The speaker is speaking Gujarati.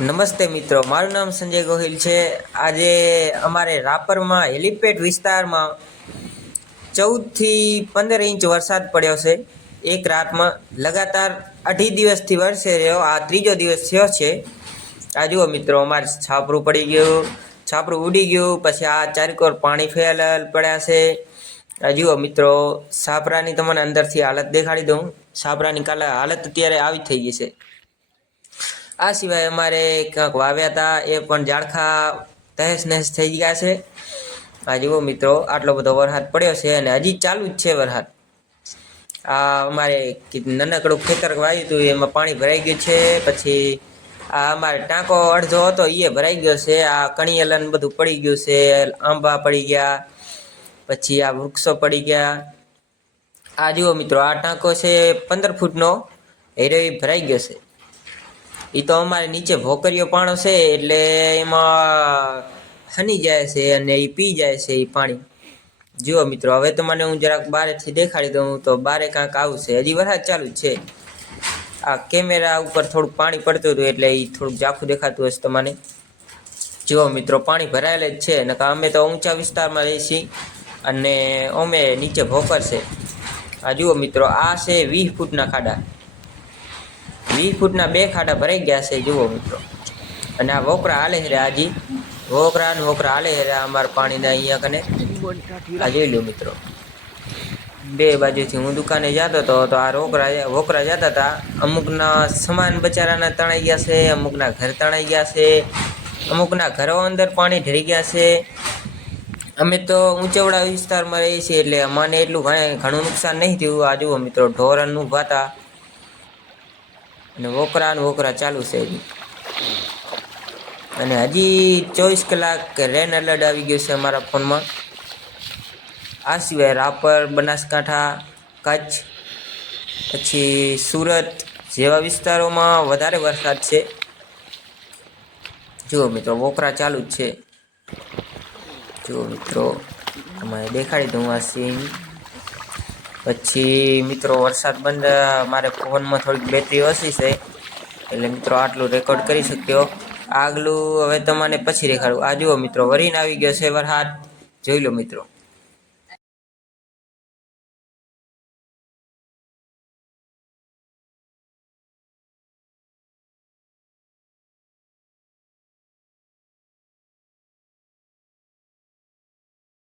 નમસ્તે મિત્રો, મારું નામ સંજય ગોહિલ છે। આજે અમારે રાપરમાં હેલીપેડ વિસ્તારમાં 14 થી 15 ઇંચ વરસાદ પડ્યો છે। એક રાતમાં લગાતાર 2.5 દિવસથી વરસે રહ્યો। આ ત્રીજો દિવસ થયો છે। આ જુઓ મિત્રો, અમારે છાપરું પડી ગયું, છાપરું ઉડી ગયું, પછી આ ચારેકોર પાણી ફેલેલ પડ્યા છે। આ જુઓ મિત્રો, છાપરાની તમને અંદરથી હાલત દેખાડી દઉં। છાપરાની હાલત અત્યારે આવી થઈ ગઈ છે। આ સિવાય અમારે ક્યાંક વાવ્યા હતા, એ પણ ઝાડખા તહેસ નહેસ થઈ ગયા છે। આ જુઓ મિત્રો, આટલો બધો વરસાદ પડ્યો છે અને હજી ચાલુ જ છે વરસાદ। આ અમારે નાનકડું ખેતર વાવ્યું હતું, એમાં પાણી ભરાઈ ગયું છે। પછી આ અમારે ટાંકો અડધો હતો, એ ભરાઈ ગયો છે। આ કણિયલન બધું પડી ગયું છે, આંબા પડી ગયા, પછી આ વૃક્ષો પડી ગયા। આ જુઓ મિત્રો, આ ટાંકો છે 15 ફૂટનો, એ ભરાઈ ગયો છે। એ તો અમારે નીચે ભોકરીયો પાણો છે, એટલે એમાં હની જાય છે અને એ પી જાય છે એ પાણી। જુઓ મિત્રો, હવે તો મને હું જરાક બારેથી દેખાડી દઉં તો બારે કાંક આવશે, હજી વરસાદ ચાલુ જ છે। આ કેમેરા ઉપર થોડુંક પાણી પડતું હતું એટલે એ થોડુંક ઝાખું દેખાતું હશે તમને। જુઓ મિત્રો, પાણી ભરાયેલ જ છે, નકર અમે તો ઊંચા વિસ્તારમાં રહીએ છીએ અને અમે નીચે ભોકર છે। આ જુઓ મિત્રો, આ છે 20 ફૂટના ખાડા, 20 ફૂટના 2 ખાડા ભરાઈ ગયા છે। જુઓ મિત્રો, અને આ વોકરા હાલે છે, આજી વોકરા હાલે છે અમારા પાણીના અહીંયા કને। આ જોઈ લો મિત્રો, બે બાજુથી હું દુકાને જતો હતો તો આ વોકરા જતા હતા। અમુકના સામાન બચારાના તણાઈ ગયા છે, અમુકના ઘર તણાઈ ગયા છે, અમુકના ઘરો અંદર પાણી ઢરી ગયા છે। અમે તો ઊંચવડા વિસ્તારમાં રહીએ છીએ એટલે અમને એટલું ઘણું નુકસાન નહીં થયું। આ જુઓ મિત્રો, ઢોરણ ઊભા હતા અને વોકરા ચાલુ છે હજી। અને હજી 24 કલાક રેન એલર્ટ આવી ગયું છે અમારા ફોનમાં। આ સિવાય રાપર, બનાસકાંઠા, કચ્છ, પછી સુરત જેવા વિસ્તારોમાં વધારે વરસાદ છે। જુઓ મિત્રો, વોકરા ચાલુ જ છે। જુઓ મિત્રો, તમારે દેખાડી દઉં આ સીન। પછી મિત્રો, વરસાદ બંધ, મારે ફોનમાં થોડીક બેટરી ઓછી છે એટલે મિત્રો આટલું રેકોર્ડ કરી શક્યો। આગલું હવે તમને પછી દેખાડું। આ જુઓ મિત્રો, વરીને આવી ગયો છે વરસાદ, જોઈ લો મિત્રો।